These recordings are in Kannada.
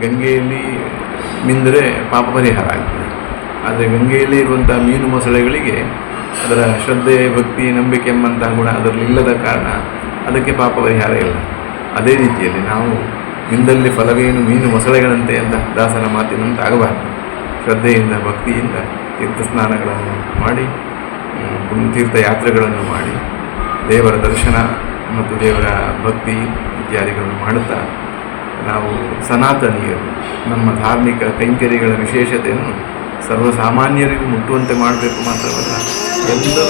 ಗಂಗೆಯಲ್ಲಿ ಮಿಂದರೆ ಪಾಪ ಪರಿಹಾರ ಆಗ್ತದೆ. ಆದರೆ ಗಂಗೆಯಲ್ಲಿ ಇರುವಂಥ ಮೀನು ಮೊಸಳೆಗಳಿಗೆ ಅದರ ಶ್ರದ್ಧೆ, ಭಕ್ತಿ, ನಂಬಿಕೆ ಎಂಬಂತಹ ಗುಣ ಅದರಲ್ಲಿ ಇಲ್ಲದ ಕಾರಣ ಅದಕ್ಕೆ ಪಾಪ ಪರಿಹಾರ ಇಲ್ಲ. ಅದೇ ರೀತಿಯಲ್ಲಿ ನಾವು ಮಿಂದಲ್ಲಿ ಫಲವೇನು ಮೀನು ಮೊಸಳೆಗಳಂತೆ ಅಂತ ದಾಸನ ಮಾತಿನಂತೆ ಆಗಬಾರದು. ಶ್ರದ್ಧೆಯಿಂದ, ಭಕ್ತಿಯಿಂದ ತೀರ್ಥ ಸ್ನಾನಗಳನ್ನು ಮಾಡಿ, ತೀರ್ಥಯಾತ್ರೆಗಳನ್ನು ಮಾಡಿ, ದೇವರ ದರ್ಶನ ಮತ್ತು ದೇವರ ಭಕ್ತಿ ಇತ್ಯಾದಿಗಳನ್ನು ಮಾಡುತ್ತಾ ನಾವು ಸನಾತನೀಯರು ನಮ್ಮ ಧಾರ್ಮಿಕ ಕೈಂಕರ್ಯಗಳ ವಿಶೇಷತೆಯನ್ನು ಸರ್ವಸಾಮಾನ್ಯರಿಗೂ ಮುಟ್ಟುವಂತೆ ಮಾಡಬೇಕು. ಮಾತ್ರವಲ್ಲ, ಎಲ್ಲರೂ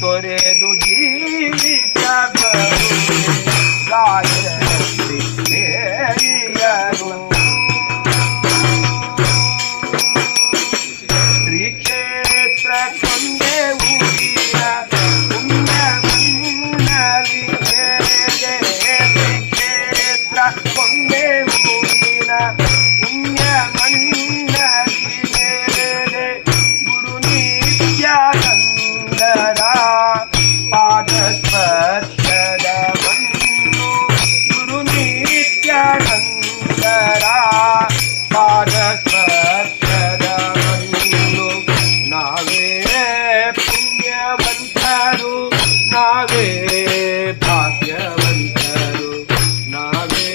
ತೊರೆದು ಜೀವಿಸಬಹುದು ಗಾಯತ್ರಿ ದೇವಿಯರು. ಶ್ರೀಕ್ಷೇತ್ರ ಕೊಂಡೆ ಊರಿನ ಪುಣ್ಯ ಮನ್ನಲಿ ಶ್ರೀಕ್ಷೇತ್ರ ಕೊಂಡೆ ಊರಿನ ಪುಣ್ಯ ಮನ್ನಲಿ ಗುರು ನಿತ್ಯಾನಂದರ ಪಾದ ಸ್ಪರ್ಶದ ಮಣ್ಣು ಗುರು ನಿತ್ಯಾನಂದರ ಪಾದ ಸ್ಪರ್ಶದ ಮಣ್ಣು. ನಾವೇ ಪುಣ್ಯವಂತರು ನಾವೇ ಭಾಗ್ಯವಂತರು ನಾವೇ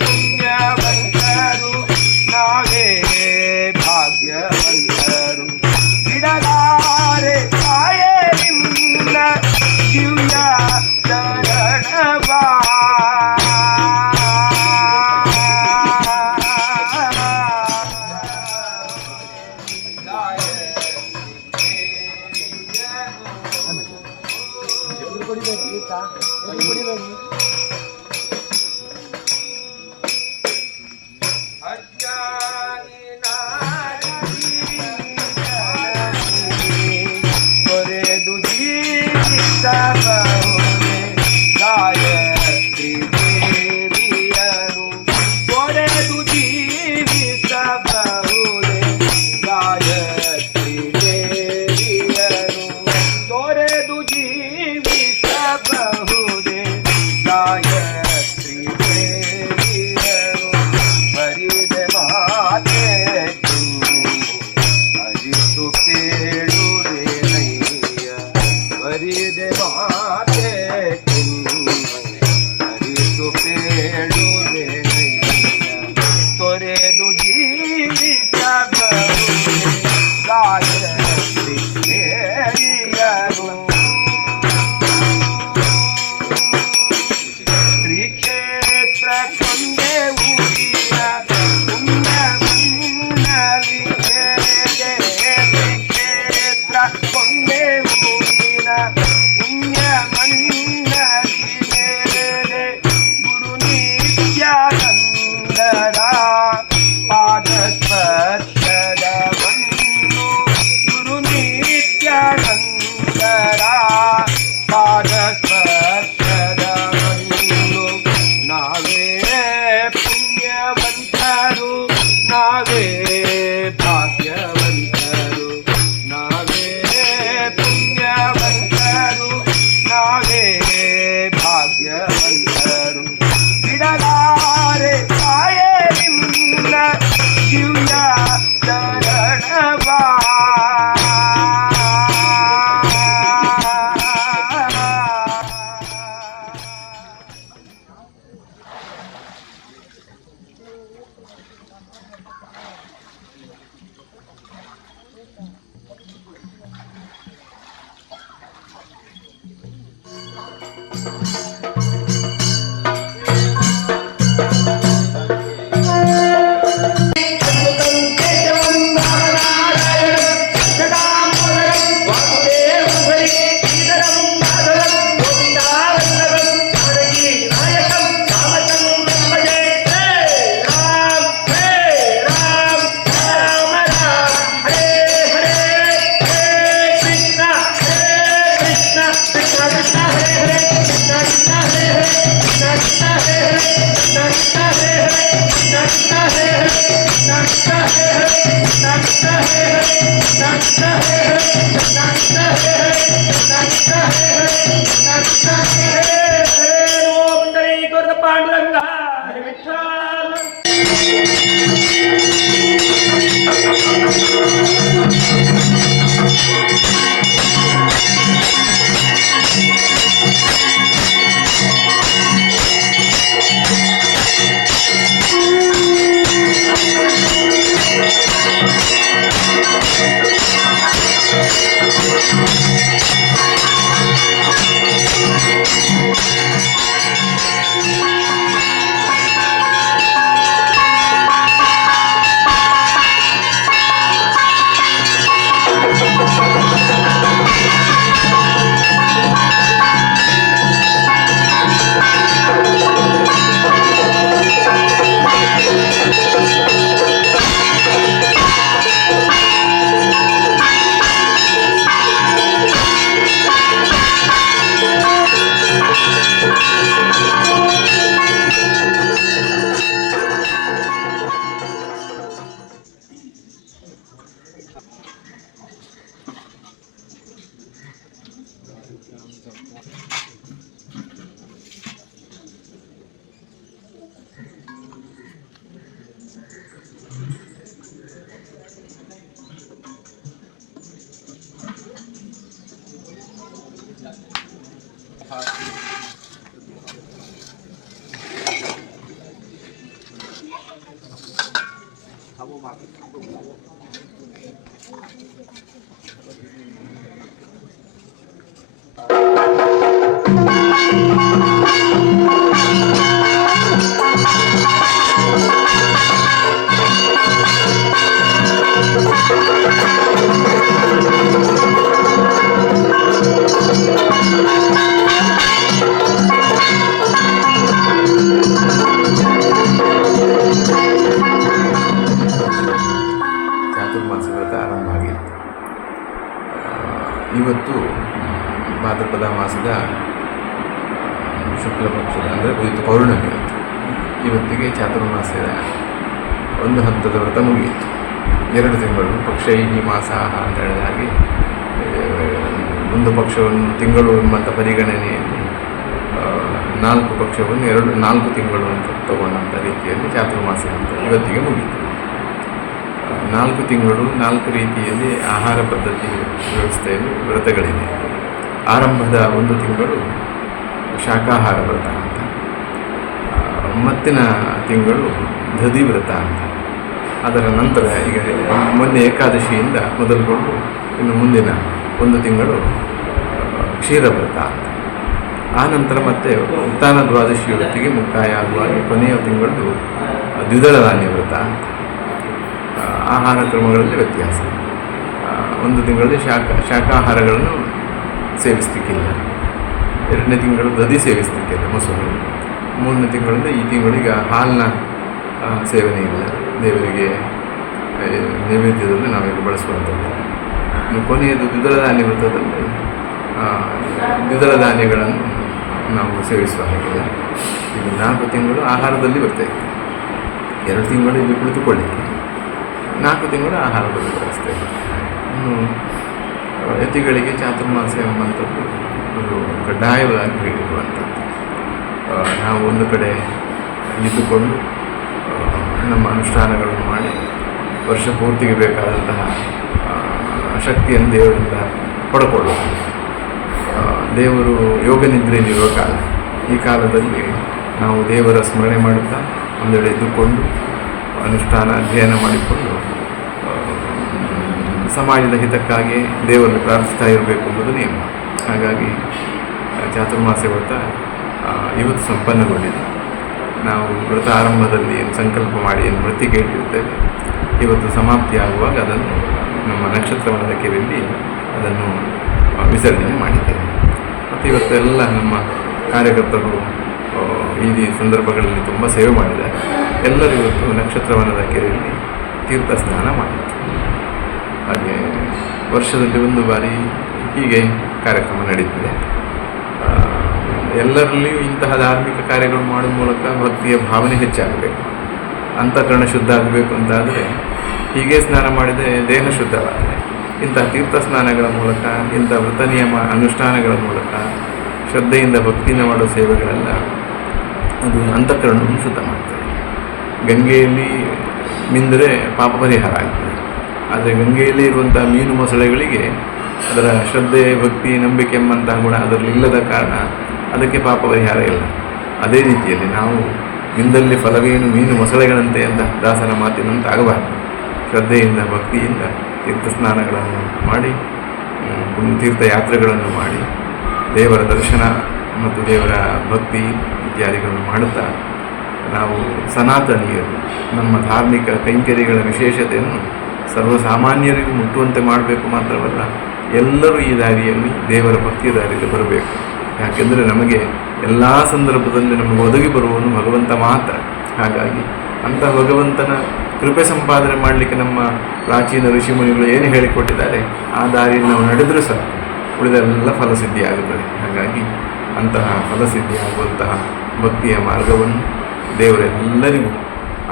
ಪುಣ್ಯವಂತರು ನಾವೇ ಭಾಗ್ಯವಂತರು. ಬಿಡಲಾರೆ ಕಾಯೇ ನಿನ್ನ ದಿವ್ಯ ಚರಣವಾ. ತೊರೆದು ಜೀವಿಸಬಹುದೇ ಗಾಯತ್ರಿ ದೇವಿಯರು. ತೊರೆದು ಜೀವಿಸಬಹುದೇ ಗಾಯತ್ರಿ ದೇವಿಯರು. ತೊರೆದು ಜೀವಿಸಬಹುದೇ ಗಾಯತ್ರಿ ದೇವಿಯರು. ಬರಿದೆ ಮಾತೆ ಅರಿತು ಕೇಳುವೆನಯ್ಯ. ಬರಿದೆ ಮಾತೆ ಅರಿತು ಕೇಳುವೆನಯ್ಯ. ತೊರೆದು ಜೀವಿಸಬಹುದೇ ಗಾಯತ್ರಿ ದೇವಿಯರು. ಶ್ರೀಕ್ಷೇತ್ರ ಕೊಂಡೆ ಊರಿನ ಪುಣ್ಯ ಮನ್ನಲಿ ಶ್ರೀಕ್ಷೇತ್ರ ಕೊಂಡೆ ಊರಿನ ಪುಣ್ಯ ಮನ್ನಲಿ ಗುರು ನಿತ್ಯಾನಂದರ ಪಾದ ಸ್ಪರ್ಶದ ಮಣ್ಣು ಗುರು ನಿತ್ಯಾನಂದರ ಪಾದ ಸ್ಪರ್ಶದ ಮಣ್ಣು. ನಾವೇ ಪುಣ್ಯವಂತರು ನಾವೇ ಭಾಗ್ಯವಂತರು ನಾವೇ ಪುಣ್ಯವಂತರು ನಾವೇ ಭಾಗ್ಯವಂತರು. ಬಿಡಲಾರೆ ಕಾಯೇ ನಿನ್ನ ದಿವ್ಯ ಚರಣವಾ. ಚಾತುರ್ಮಾಸ ವ್ರತ ಆರಂಭ ಆಗಿತ್ತು. ಇವತ್ತು ಭಾದ್ರಪದ ಮಾಸದ ಶುಕ್ಲ ಪಕ್ಷದ ಅಂದರೆ ಇವತ್ತು ಪೌರ್ಣಮಿ ಇತ್ತು. ಇವತ್ತಿಗೆ ಚಾತುರ್ಮಾಸದ ಒಂದು ಹಂತದ ವ್ರತ ಮುಗಿಯಿತು. 2 ತಿಂಗಳು ಪಕ್ಷೈಹಿ ಮಾಸಾಹ ಅಂತ ಹೇಳಿದ ಹಾಗೆ ಒಂದು ಪಕ್ಷವನ್ನು ತಿಂಗಳು ಎಂಬಂಥ ಪರಿಗಣನೆಯಲ್ಲಿ 4 ಪಕ್ಷವನ್ನು 4 ತಿಂಗಳು ಅಂತ ತಗೊಂಡಂಥ ರೀತಿಯಲ್ಲಿ ಚಾತುರ್ಮಾಸ ಅಂತ ಇವತ್ತಿಗೆ ಮುಗಿಯಿತು. 4 ತಿಂಗಳು 4 ರೀತಿಯಲ್ಲಿ ಆಹಾರ ಪದ್ಧತಿ ವ್ಯವಸ್ಥೆಯಲ್ಲಿ ವ್ರತಗಳಿದೆ. ಆರಂಭದ 1 ತಿಂಗಳು ಶಾಕಾಹಾರ ವ್ರತ ಅಂತ, ಮತ್ತಿನ ತಿಂಗಳು ದಧಿ ವ್ರತ ಅಂತ. ಅದರ ನಂತರ ಈಗ ಮೊನ್ನೆ ಏಕಾದಶಿಯಿಂದ ಮೊದಲುಗೊಂಡು ಇನ್ನು ಮುಂದಿನ 1 ತಿಂಗಳು ಕ್ಷೀರ ವ್ರತ ಅಂತ. ಆ ನಂತರ ಮತ್ತೆ ಉತ್ಥಾನ ದ್ವಾದಶಿ ಹೊತ್ತಿಗೆ ಮುಕ್ತಾಯ ಆಗುವಾಗ ಕೊನೆಯ ತಿಂಗಳು ದ್ವಿದಳ ಧಾನ್ಯ ವ್ರತ ಅಂತ. ಆಹಾರ ಕ್ರಮಗಳಲ್ಲಿ ವ್ಯತ್ಯಾಸ. 1 ತಿಂಗಳಲ್ಲಿ ಶಾಕಾಹಾರಗಳನ್ನು ಸೇವಿಸಲಿಕ್ಕಿಲ್ಲ. 2ನೇ ತಿಂಗಳು ದಧಿ ಸೇವಿಸಲಿಕ್ಕಿಲ್ಲ, ಮೊಸರು. 3ನೇ ತಿಂಗಳಿಂದ ಈ ತಿಂಗಳಿಗೆ ಹಾಲಿನ ಸೇವನೆ ಇಲ್ಲ, ದೇವರಿಗೆ ನೈವೇದ್ಯದಲ್ಲಿ ನಾವೀಗ ಬಳಸುವಂಥದ್ದು. ಇನ್ನು ಕೊನೆಯದು ದ್ವಿದಳ ಧಾನ್ಯ ವ್ರತದಲ್ಲಿ ದ್ವಿದಳ ಧಾನ್ಯಗಳನ್ನು ನಾವು ಸೇವಿಸುವ ಹಾಗಿಲ್ಲ. ಇದು 4 ತಿಂಗಳು ಆಹಾರದಲ್ಲಿ ಬರ್ತಾಯಿತ್ತು. 2 ತಿಂಗಳು ಇಲ್ಲಿ ಕುಳಿತುಕೊಳ್ಳಿಕ್ಕೆ, 4 ತಿಂಗಳು ಆಹಾರದಲ್ಲಿ ಬಳಸ್ತೇವೆ. ಇನ್ನು ಯತಿಗಳಿಗೆ ಚಾತುರ್ಮಾಸ ಎಂಬಂಥದ್ದು ಒಂದು ಕಡ್ಡಾಯವಾಗಿ ಹೇಳಿರುವಂಥದ್ದು. ನಾವು ಒಂದು ಕಡೆ ಇದ್ದುಕೊಂಡು ನಮ್ಮ ಅನುಷ್ಠಾನಗಳನ್ನು ಮಾಡಿ ವರ್ಷ ಪೂರ್ತಿಗೆ ಬೇಕಾದಂತಹ ಶಕ್ತಿಯನ್ನು ದೇವರಿಂದ ಪಡ್ಕೊಳ್ಳೋದು. ದೇವರು ಯೋಗ ನಿದ್ರೆಯಲ್ಲಿರುವ ಕಾಲ. ಈ ಕಾಲದಲ್ಲಿ ನಾವು ದೇವರ ಸ್ಮರಣೆ ಮಾಡುತ್ತಾ ಒಂದೆಡೆ ಇದ್ದುಕೊಂಡು ಅನುಷ್ಠಾನ ಅಧ್ಯಯನ ಮಾಡಿಕೊಂಡು ಸಮಾಜದ ಹಿತಕ್ಕಾಗಿ ದೇವರನ್ನು ಪ್ರಾರ್ಥಿಸ್ತಾ ಇರಬೇಕು ಎಂಬುದು ನಿಯಮ. ಹಾಗಾಗಿ ಚಾತುರ್ಮಾಸ ವ್ರತ ಇವತ್ತು ಸಂಪನ್ನಗೊಂಡಿದೆ. ನಾವು ವ್ರತ ಆರಂಭದಲ್ಲಿ ಏನು ಸಂಕಲ್ಪ ಮಾಡಿ ಏನು ವೃತ್ತಿಗೆ ಇಟ್ಟಿರ್ತೇವೆ, ಇವತ್ತು ಸಮಾಪ್ತಿ ಆಗುವಾಗ ಅದನ್ನು ನಮ್ಮ ನಕ್ಷತ್ರವನದ ಕೆರೆಯಲ್ಲಿ ಅದನ್ನು ವಿಸರ್ಜನೆ ಮಾಡಿದ್ದೇವೆ. ಮತ್ತು ಇವತ್ತೆಲ್ಲ ನಮ್ಮ ಕಾರ್ಯಕರ್ತರು ಈ ಸಂದರ್ಭಗಳಲ್ಲಿ ತುಂಬ ಸೇವೆ ಮಾಡಿದ್ದಾರೆ. ಎಲ್ಲರೂ ಇವತ್ತು ನಕ್ಷತ್ರವನದ ಕೆರೆಯಲ್ಲಿ ತೀರ್ಥ ಸ್ನಾನ ಮಾಡಿದ್ದಾರೆ. ಹಾಗೆ ವರ್ಷದಲ್ಲಿ 1 ಬಾರಿ ಹೀಗೆ ಕಾರ್ಯಕ್ರಮ ನಡೀತದೆ. ಎಲ್ಲರಲ್ಲಿಯೂ ಇಂತಹ ಧಾರ್ಮಿಕ ಕಾರ್ಯಗಳು ಮಾಡುವ ಮೂಲಕ ಭಕ್ತಿಯ ಭಾವನೆ ಹೆಚ್ಚಾಗಬೇಕು, ಅಂತಃಕರಣ ಶುದ್ಧ ಆಗಬೇಕು ಅಂತಾದರೆ ಹೀಗೆ ಸ್ನಾನ ಮಾಡಿದರೆ ದೇಹ ಶುದ್ಧವಾದರೆ ಇಂಥ ತೀರ್ಥ ಸ್ನಾನಗಳ ಮೂಲಕ, ಇಂಥ ವ್ರತ ನಿಯಮ ಅನುಷ್ಠಾನಗಳ ಮೂಲಕ ಶ್ರದ್ಧೆಯಿಂದ ಭಕ್ತಿಯಿಂದ ಮಾಡೋ ಸೇವೆಗಳೆಲ್ಲ ಅದು ಅಂತಃಕರಣವನ್ನು ಶುದ್ಧ ಮಾಡ್ತದೆ. ಗಂಗೆಯಲ್ಲಿ ಮಿಂದರೆ ಪಾಪ ಪರಿಹಾರ ಆಗ್ತದೆ. ಆದರೆ ಗಂಗೆಯಲ್ಲಿ ಇರುವಂಥ ಮೀನು ಮೊಸಳೆಗಳಿಗೆ ಅದರ ಶ್ರದ್ಧೆ, ಭಕ್ತಿ, ನಂಬಿಕೆ ಎಂಬಂತಹ ಗುಣ ಅದರಲ್ಲಿ ಇಲ್ಲದ ಕಾರಣ ಅದಕ್ಕೆ ಪಾಪ ಪರಿಹಾರ ಇಲ್ಲ. ಅದೇ ರೀತಿಯಲ್ಲಿ ನಾವು ಮಿಂದಲ್ಲಿ ಫಲವೇನು ಮೀನು ಮೊಸಳೆಗಳಂತೆ ಅಂತ ದಾಸನ ಮಾತಿನಂತೆ ಆಗಬಾರ್ದು. ಶ್ರದ್ಧೆಯಿಂದ ಭಕ್ತಿಯಿಂದ ತೀರ್ಥ ಸ್ನಾನಗಳನ್ನು ಮಾಡಿ, ತೀರ್ಥಯಾತ್ರೆಗಳನ್ನು ಮಾಡಿ, ದೇವರ ದರ್ಶನ ಮತ್ತು ದೇವರ ಭಕ್ತಿ ಇತ್ಯಾದಿಗಳನ್ನು ಮಾಡುತ್ತಾ ನಾವು ಸನಾತನೀಯರು ನಮ್ಮ ಧಾರ್ಮಿಕ ಕೈಂಕರ್ಯಗಳ ವಿಶೇಷತೆಯನ್ನು ಸರ್ವಸಾಮಾನ್ಯರಿಗೂ ಮುಟ್ಟುವಂತೆ ಮಾಡಬೇಕು. ಮಾತ್ರವಲ್ಲ, ಎಲ್ಲರೂ ಈ ದಾರಿಯಲ್ಲಿ ದೇವರ ಭಕ್ತಿಯ ದಾರಿಯಲ್ಲಿ ಬರಬೇಕು. ಯಾಕೆಂದರೆ ನಮಗೆ ಎಲ್ಲ ಸಂದರ್ಭದಲ್ಲಿ ನಮಗೆ ಒದಗಿ ಬರುವವನು ಭಗವಂತ ಮಾತ್ರ. ಹಾಗಾಗಿ ಅಂಥ ಭಗವಂತನ ಕೃಪೆ ಸಂಪಾದನೆ ಮಾಡಲಿಕ್ಕೆ ನಮ್ಮ ಪ್ರಾಚೀನ ಋಷಿಮುನಿಗಳು ಏನು ಹೇಳಿಕೊಟ್ಟಿದ್ದಾರೆ ಆ ದಾರಿಯಲ್ಲಿ ನಾವು ನಡೆದರೂ ಸಹ ಉಳಿದೆಲ್ಲ ಫಲಸಿದ್ಧಿಯಾಗುತ್ತದೆ. ಹಾಗಾಗಿ ಅಂತಹ ಫಲಸಿದ್ಧಿಯಾಗುವಂತಹ ಭಕ್ತಿಯ ಮಾರ್ಗವನ್ನು ದೇವರೆಲ್ಲರಿಗೂ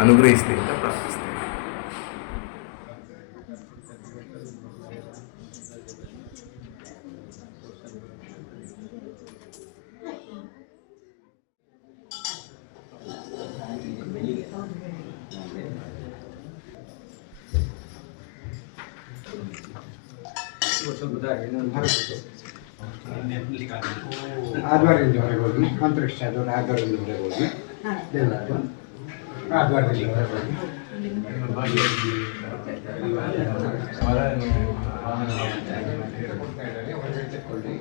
ಅನುಗ್ರಹಿಸಲಿ ಅಂತ ಪ್ರಾರ್ಥಿಸ್ತೇನೆ. ಸ್ವಲ್ಪ ಆದ್ವಾರದಿಂದ ಹೊರಗೆ ಹೋಗಿ ಅಂತರಿಕ್ಷ ಆದವರು ಆದ್ವಾರದಿಂದ ಹೊರಗೆ ಹೋಗಿ ದಯವಿಟ್ಟು ಆದ್ವಾರದಿಂದ ಹೊರಗೆ ಹೋಗಿ ಹೊರಗೆ ತೆಕ್ಕೊಳ್ಳಿ.